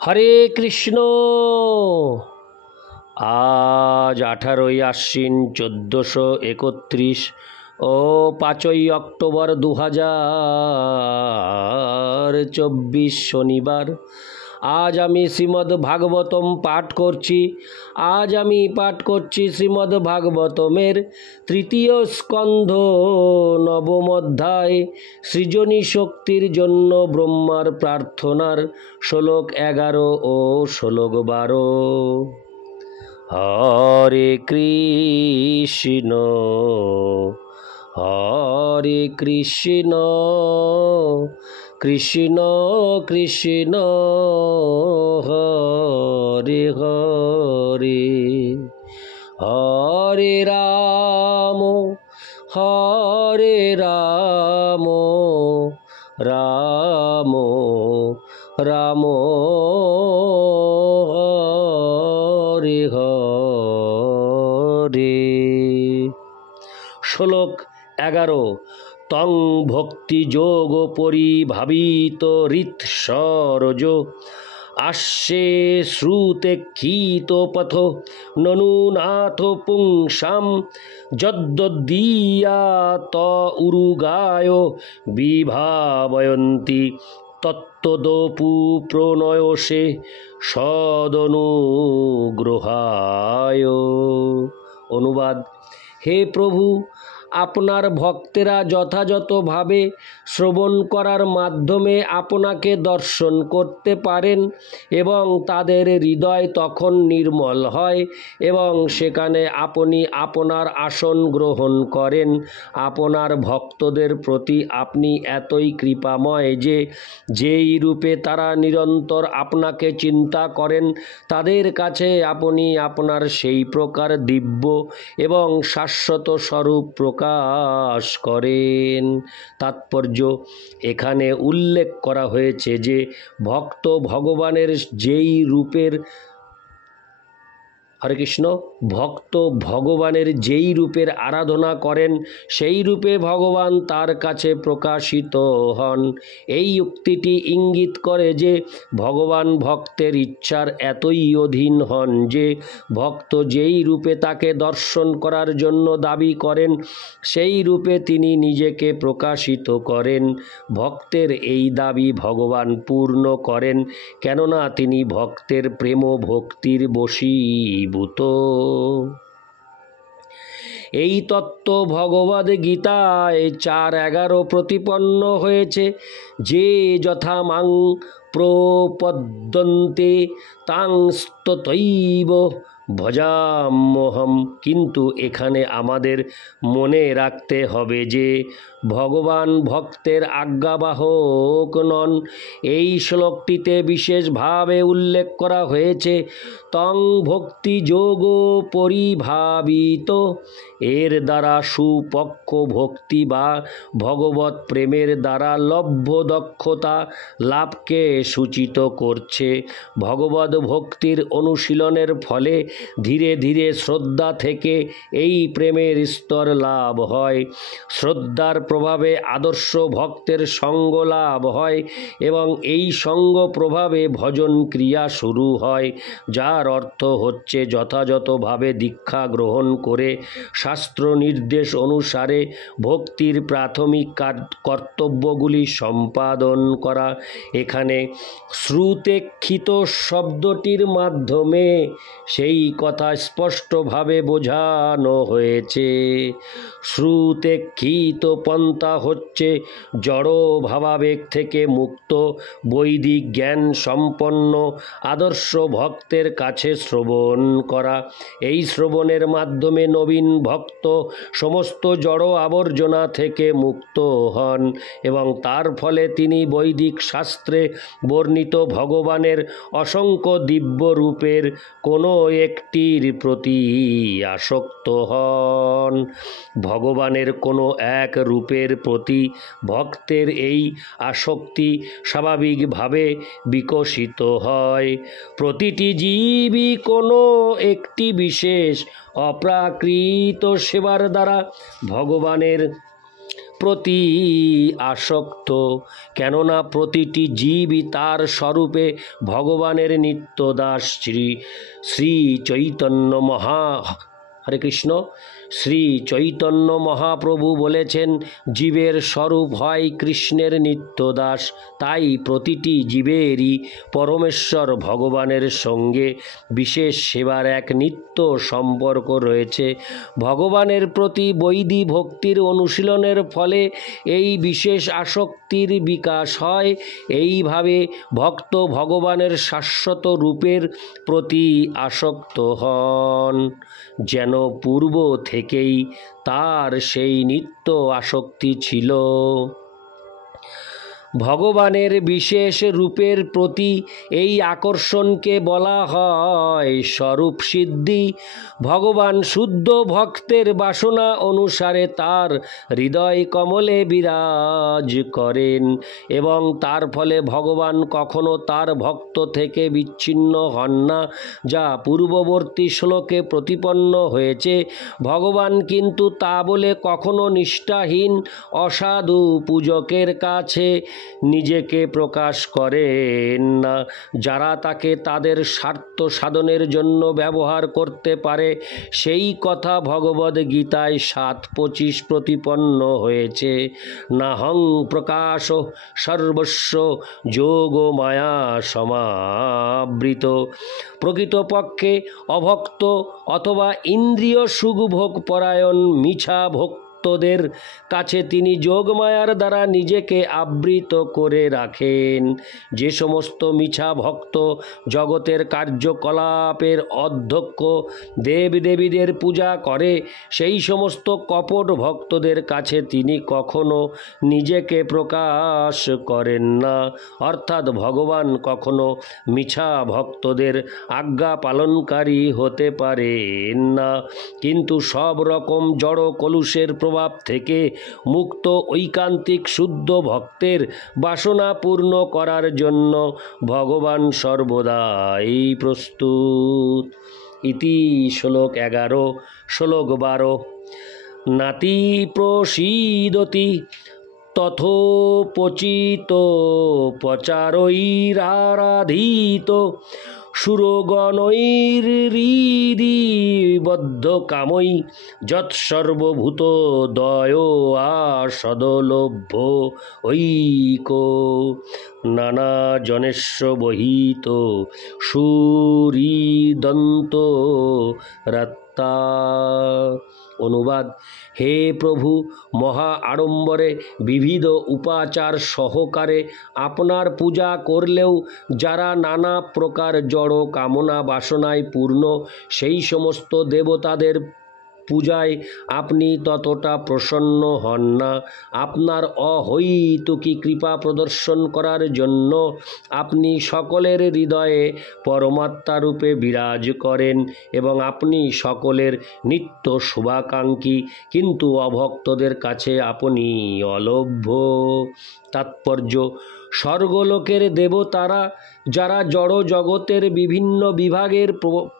হরে কৃষ্ণ। আজ 18ই আশ্বিন 1431 ও 5ই অক্টোবর 2024 শনিবার। আজ আমি শ্রীমদ্ ভাগবতম পাঠ করছি। শ্রীমদ্ ভাগবতমের তৃতীয় স্কন্ধ নবম অধ্যায় সৃজনী শক্তির জন্য ব্রহ্মার প্রার্থনার শ্লোক 11 ও শ্লোক 12। হরে কৃষ্ণ হরে কৃষ্ণ কৃষ্ণ কৃষ্ণ হরে হরে, হরে রাম রাম রাম হরে হরে। শ্লোক 11। তং ভক্তি যোগ পরিভাবিত হৃৎসরজ আস্যে শ্রুতে ক্ষিত পথ ননু নাথ পুংসাম যদ্দীয়া ত উরুগায় বিভাবয়ন্তি তত্তদপু প্রণয়সে সদনুগ্রহায়। অনুবাদ: হে প্রভু, আপনার ভক্তেরা যথাযথভাবে শ্রবণ করার মাধ্যমে আপনাকে দর্শন করতে পারেন এবং তাদের হৃদয় তখন নির্মল হয় এবং সেখানে আপনি আপনার আসন গ্রহণ করেন। আপনার ভক্তদের প্রতি আপনি এতই কৃপাময় যে যেই রূপে তারা নিরন্তর আপনাকে চিন্তা করেন তাদের কাছে আপনি আপনার সেই প্রকার দিব্য এবং শাশ্বত স্বরূপ প্রকাশ করেন। তাৎপর্য: এখানে উল্লেখ করা হয়েছে যে ভক্ত ভগবানের যেই রূপের যেই রূপের আরাধনা করেন সেই রূপে ভগবান তার কাছে প্রকাশিত হন। এই উক্তিটি ইঙ্গিত করে যে ভগবান ভক্তের ইচ্ছার এতই অধীন হন যে ভক্ত যেই রূপে তাকে দর্শন করার জন্য দাবি করেন সেই রূপে তিনি নিজেকে প্রকাশিত করেন। ভক্তের এই দাবি ভগবান পূর্ণ করেন, কেননা তিনি ভক্তের প্রেম ভক্তির বশীভূত। এই তত্ত্ব ভগবদ গীতায় 4:11 প্রতিপন্ন হয়েছে যে যথা মাং প্রপদ্যন্তে তাং তথৈব ভজাম্যহম। কিন্তু এখানে আমাদের মনে রাখতে হবে যে ভগবান ভক্তের আজ্ঞাবাহক নন। এই শ্লোকটিতে বিশেষভাবে উল্লেখ করা হয়েছে তং ভক্তি যোগ পরিভাবিত। এর দ্বারা সুপক্ষ ভক্তি বা ভগবত প্রেমের দ্বারা লভ্য দক্ষতা লাভকে সূচিত করছে। ভগবত ভক্তির অনুশীলনের ফলে ধীরে ধীরে শ্রদ্ধা থেকে এই প্রেমের স্তর লাভ হয়। শ্রদ্ধার প্রভাবে আদর্শ ভক্তের সঙ্গ লাভ হয় এবং এই সঙ্গ প্রভাবে ভজন ক্রিয়া শুরু হয়, যার অর্থ হচ্ছে যথাযথভাবে দীক্ষা গ্রহণ করে শাস্ত্র নির্দেশ অনুসারে ভক্তির প্রাথমিক কর্তব্যগুলি সম্পাদন করা। এখানে শ্রুতেক্ষিত শব্দটির মাধ্যমে সেই কথা স্পষ্টভাবে বোঝানো হয়েছে। শ্রুতেক্ষিত পন্থা হচ্ছে জড় ভাবাবেগ থেকে মুক্ত বৈদিক জ্ঞান সম্পন্ন আদর্শ ভক্তের কাছে শ্রবণ করা। এই শ্রবণের মাধ্যমে নবীন ভক্ত সমস্ত জড় আবর্জনা থেকে মুক্ত হন এবং তার ফলে তিনি বৈদিক শাস্ত্রে বর্ণিত ভগবানের অসংখ্য দিব্য রূপের কোনো একটির প্রতি আসক্ত হন। ভগবানের কোনো এক রূপের প্রতি ভক্তের এই আসক্তি স্বাভাবিকভাবে বিকশিত হয়। প্রতিটি জীবই কোনো একটি বিশেষ অপ্রাকৃত সেবার দ্বারা ভগবানের প্রতি আসক্ত, কেননা প্রতিটি জীবই তার স্বরূপে ভগবানের নিত্য দাস। শ্রী শ্রী চৈতন্য হরে কৃষ্ণ, শ্রী চৈতন্য মহাপ্রভু বলেছেন, জীবের স্বরূপ হয় কৃষ্ণের নিত্য দাস। তাই প্রতিটি জীবেরই পরমেশ্বর ভগবানের সঙ্গে বিশেষ সেবার এক নিত্য সম্পর্ক রয়েছে। ভগবানের প্রতি বৈদিক ভক্তির অনুশীলনের ফলে এই বিশেষ আসক্তির বিকাশ হয়। এইভাবে ভক্ত ভগবানের শাশ্বত রূপের প্রতি আসক্ত হন, যেন পূর্ব থেকেই তার সেই নিত্য আসক্তি ছিল। ভগবানের বিশেষ রূপের প্রতি এই আকর্ষণকে বলা হয় স্বরূপ সিদ্ধি। ভগবান শুদ্ধ ভক্তের বাসনা অনুসারে তার হৃদয় কমলে বিরাজ করেন এবং তার ফলে ভগবান কখনো তার ভক্ত থেকে বিচ্ছিন্ন হন না, যা পূর্ববর্তী শ্লোকে প্রতিপন্ন হয়েছে। ভগবান কিন্তু তা বলে কখনো নিষ্ঠাহীন অসাধু পূজকের কাছে নিজেকে প্রকাশ করেন না, যারা তাকে তাদের স্বার্থ সাধনের জন্য ব্যবহার করতে পারে। সেই কথা ভগবদ্গীতায় 7:25 প্রতিপন্ন হয়েছে। নাহং প্রকাশ সর্বস্ব যোগ মায়া সমাবৃত। প্রকৃতপক্ষে অভক্ত অথবা ইন্দ্রিয় সুখভোগ পরায়ণ মিছা ভক্তদের কাছে তিনি যোগমায়ার দ্বারা নিজেকে আবৃত করে রাখেন। যে সমস্ত মিছা ভক্ত জগতের কার্যকলাপের অধ্যক্ষ দেবদেবীদের পূজা করে, সেই সমস্ত কপট ভক্তদের কাছে তিনি কখনো নিজেকে প্রকাশ করেন না। অর্থাৎ ভগবান কখনো মিছা ভক্তদের আজ্ঞা পালনকারী হতে পারেন না, কিন্তু সব রকম জড় কলুষের প্রভাব থেকে মুক্ত ঐকান্তিক শুদ্ধ ভক্তের বাসনা পূর্ণ করার জন্য ভগবান সর্বদাই প্রস্তুত। ইতি শ্লোক 11। শ্লোক 12। নাতি প্রসীদতি তথোপচিত পচারৈরারাধিত সুরগণৈর্হৃদি বদ্ধ কামৈ যৎসর্বভূত দয়ো আসদলভ্য ঐকো নানা জনেস্ব বহিত সুরিদন্ত রাত্তা। অনুবাদ: হে প্রভু, মহা আড়ম্বরে বিবিধ উপাচার সহকারে আপনার পূজা করলেও যারা নানা প্রকার জড় কামনা বাসনায় পূর্ণ, সেই সমস্ত দেবতাদের পূজায় আপনি ততটা প্রসন্ন হন না। আপনার অহৈতুকী কৃপা প্রদর্শন করার জন্য আপনি সকলের হৃদয়ে পরমাত্মারূপে বিরাজ করেন এবং আপনি সকলের নিত্য শুভাকাঙ্ক্ষী, কিন্তু অভক্তদের কাছে আপনি অলভ্য। তাৎপর্য: স্বর্গলোকের দেবতারা, যারা জড় জগতের বিভিন্ন বিভাগের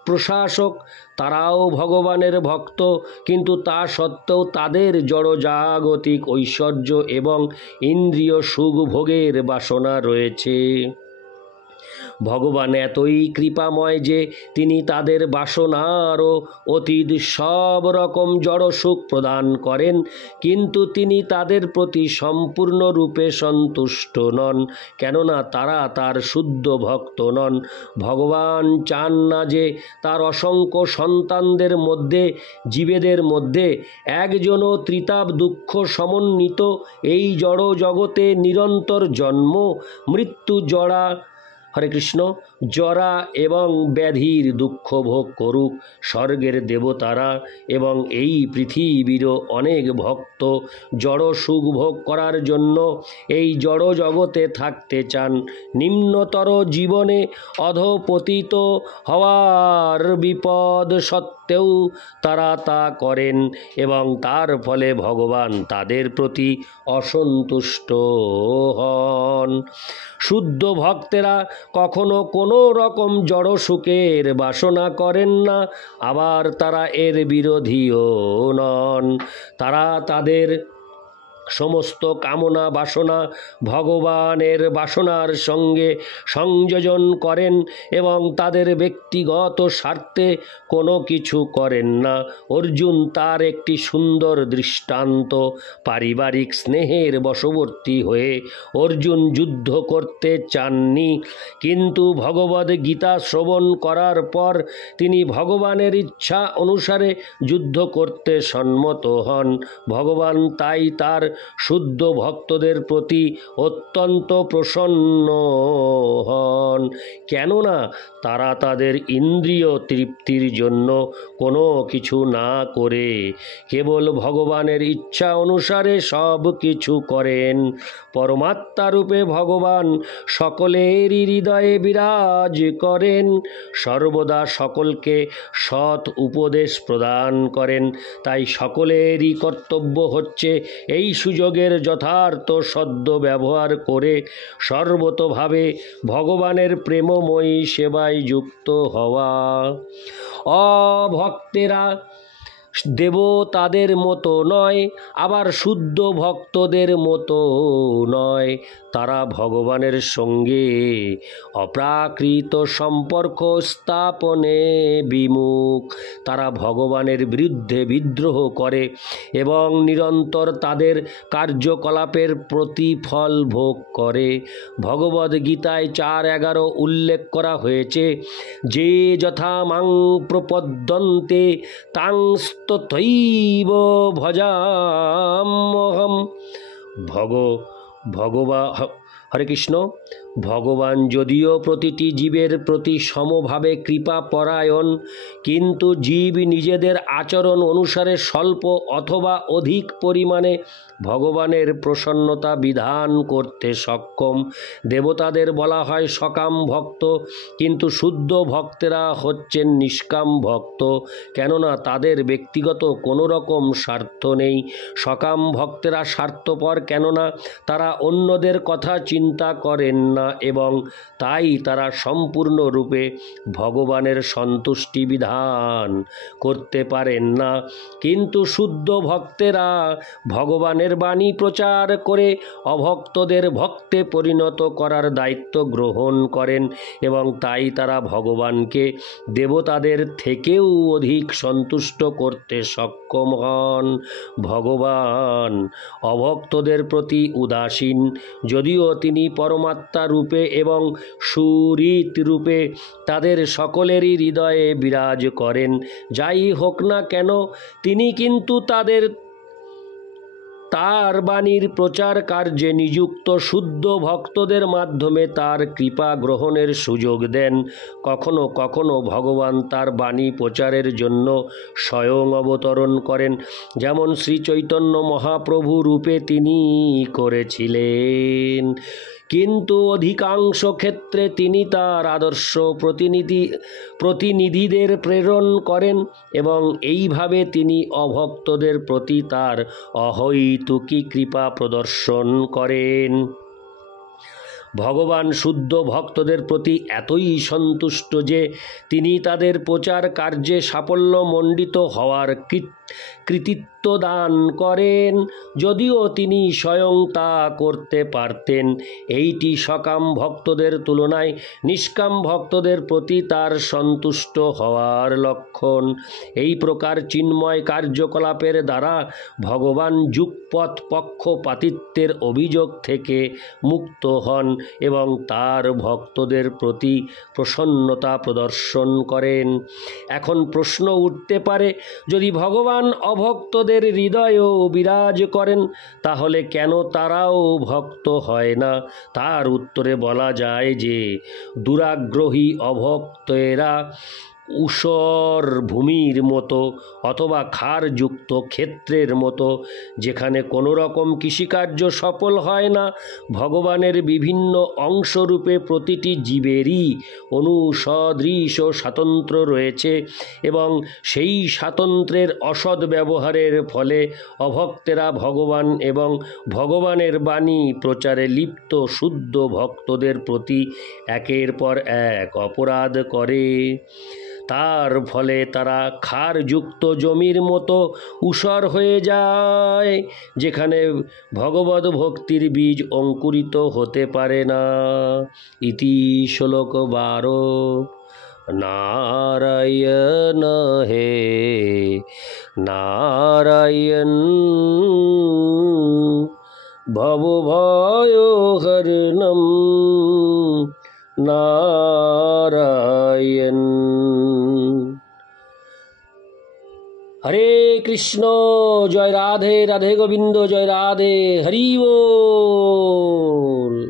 প্রশাসক, তারাও ভগবানের ভক্ত, কিন্তু তা সত্ত্বেও তাদের জড়জাগতিক ঐশ্বর্য এবং ইন্দ্রিয় সুখ ভোগের বাসনা রয়েছে। ভগবান এতই কৃপাময় যে তিনি তাদের বাসনারও অতীত সব রকম জড় সুখ প্রদান করেন, কিন্তু তিনি তাদের প্রতি সম্পূর্ণরূপে সন্তুষ্ট নন, কেননা তারা তার শুদ্ধ ভক্ত নন। ভগবান চান না যে তার অসংখ্য সন্তানদের মধ্যে, জীবেদের মধ্যে একজনও ত্রিতাপ দুঃখ সমন্বিত এই জড় জগতে নিরন্তর জন্ম মৃত্যু জড়া হরে কৃষ্ণ জরা এবং ব্যাধির দুঃখ ভোগ করুক। স্বর্গের দেবতারা এবং এই পৃথিবীরও অনেক ভক্ত জড় সুখ ভোগ করার জন্য এই জড় জগতে থাকতে চান। নিম্নতর জীবনে অধঃপতিত হওয়ার বিপদ সত্ত্বেও তারা তা করেন এবং তার ফলে ভগবান তাদের প্রতি অসন্তুষ্ট হন। শুদ্ধ ভক্তেরা কখনো কোনো রকম জড় সুখের বাসনা করেন না, আবার তারা এর বিরোধীও নন। তারা তাদের সমস্ত কামনা বাসনা ভগবানের বাসনার সঙ্গে সংযোজন করেন এবং তাদের ব্যক্তিগত স্বার্থে কোনো কিছু করেন না। অর্জুন তার একটি সুন্দর দৃষ্টান্ত। পারিবারিক স্নেহের বশবর্তী হয়ে অর্জুন যুদ্ধ করতে চাননি, কিন্তু ভগবদ্ গীতা শ্রবণ করার পর তিনি ভগবানের ইচ্ছা অনুসারে যুদ্ধ করতে সম্মত হন। ভগবান তাই তার শুদ্ধ ভক্তদের প্রতি অত্যন্ত প্রসন্ন হন, কেননা তারা তাদের ইন্দ্রিয় তৃপ্তির জন্য কোনো কিছু না করে কেবল ভগবানের ইচ্ছা অনুসারে সব কিছু করেন। পরমাত্মারূপে ভগবান সকলেরই হৃদয়ে বিরাজ করেন, সর্বদা সকলকে সৎ উপদেশ প্রদান করেন। তাই সকলেরই কর্তব্য হচ্ছে এই সুযোগের যথার্থ সদ্য ব্যবহার করে সর্বতোভাবে ভগবানের প্রেমময়ী সেবায় যুক্ত হওয়া। অভক্তেরা দেবতাদের মতো নয়, আবার শুদ্ধ ভক্তদের মতো নয়। তারা ভগবানের সঙ্গে অপ্রাকৃত সম্পর্ক স্থাপনে বিমুখ। তারা ভগবানের বিরুদ্ধে বিদ্রোহ করে এবং নিরন্তর তাদের কার্যকলাপের প্রতিফল ভোগ করে। ভগবদ্ গীতায় 4:11 উল্লেখ করা হয়েছে, যে যথা মাং প্রপদ্যন্তে তাং তথৈব ভজাম্যহম। হরে কৃষ্ণ। ভগবান যদিও প্রতিটি জীবের প্রতি সমভাবে কৃপা পরায়ণ, কিন্তু জীব নিজেদের আচরণ অনুসারে স্বল্প অথবা অধিক পরিমাণে ভগবানের প্রসন্নতা বিধান করতে সক্ষম। দেবতাদের বলা হয় সকাম ভক্ত, কিন্তু শুদ্ধ ভক্তেরা হচ্ছেন নিষ্কাম ভক্ত, কেননা তাদের ব্যক্তিগত কোনো রকম স্বার্থ নেই। সকাম ভক্তেরা স্বার্থপর, কেননা তারা অন্যদের কথা চিন্তা করেন না এবং তাই তারা সম্পূর্ণরূপে ভগবানের সন্তুষ্টি বিধান করতে পারেন না। কিন্তু শুদ্ধ ভক্তেরা ভগবানের বাণী প্রচার করে অভক্তদের ভক্তে পরিণত করার দায়িত্ব গ্রহণ করেন এবং তাই তারা ভগবানকে দেবতাদের থেকেও অধিক সন্তুষ্ট করতে সক্ষম হন। ভগবান অভক্তদের প্রতি উদাসীন, যদিও তিনি পরমাত্মা রূপে এবং সুরিত রূপে তাদের সকলেরই হৃদয়ে বিরাজ করেন। যাই হোক না কেন, তিনি কিন্তু তার বাণীর প্রচার কার্যে নিযুক্ত শুদ্ধ ভক্তদের মাধ্যমে তার কৃপা গ্রহণের সুযোগ দেন। কখনো কখনো ভগবান তার বাণী প্রচারের জন্য স্বয়ং অবতরণ করেন, যেমন শ্রী চৈতন্য মহাপ্রভু রূপে তিনি করেছিলেন। কিন্তু অধিকাংশ ক্ষেত্রে তিনি তার আদর্শ প্রতিনিধিদের প্রেরণ করেন এবং এইভাবে তিনি অভক্তদের প্রতি তার অহৈতুকী কৃপা প্রদর্শন করেন। ভগবান শুদ্ধ ভক্তদের প্রতি এতই সন্তুষ্ট যে তিনি তাদের প্রচার কার্যে সাফল্যমণ্ডিত হওয়ার কৃতিত্ব দান করেন, যদিও তিনি স্বয়ং তা করতে পারতেন। এইটি সকাম ভক্তদের তুলনায় নিষ্কাম ভক্তদের প্রতি তার সন্তুষ্ট হওয়ার লক্ষণ। এই প্রকার চিন্ময় কার্যকলাপের দ্বারা ভগবান যুগপৎ পক্ষপাতিত্বের অভিযোগ থেকে মুক্ত হন এবং তার ভক্তদের প্রতি প্রসন্নতা প্রদর্শন করেন। এখন প্রশ্ন উঠতে পারে, যদি ভগবান অভক্তদের হৃদয়েও বিরাজ করেন, তাহলে কেন তারাও ভক্ত হয় না? তার উত্তরে বলা যায় যে দুরাগ্রহী অভক্তেরা ঊষর ভূমির মতো অথবা ক্ষারযুক্ত ক্ষেত্রের মতো, যেখানে কোনো রকম কৃষিকার্য সফল হয় না। ভগবানের বিভিন্ন অংশরূপে প্রতিটি জীবেরই অনুসদৃশ স্বাতন্ত্র্য রয়েছে এবং সেই স্বাতন্ত্র্যের অসৎ ব্যবহারের ফলে অভক্তেরা ভগবান এবং ভগবানের বাণী প্রচারে লিপ্ত শুদ্ধ ভক্তদের প্রতি একের পর এক অপরাধ করে। তার ফলে তারা ক্ষারযুক্ত জমির মতো ঊষর হয়ে যায়, যেখানে ভগবত ভক্তির বীজ অঙ্কুরিত হতে পারে না। ইতি শ্লোক 12। नारायण हे नारायण भवभयहरणं नारायण। हरे कृष्ण। जय राधे राधे गोविंद, जय राधे, हरि बोल।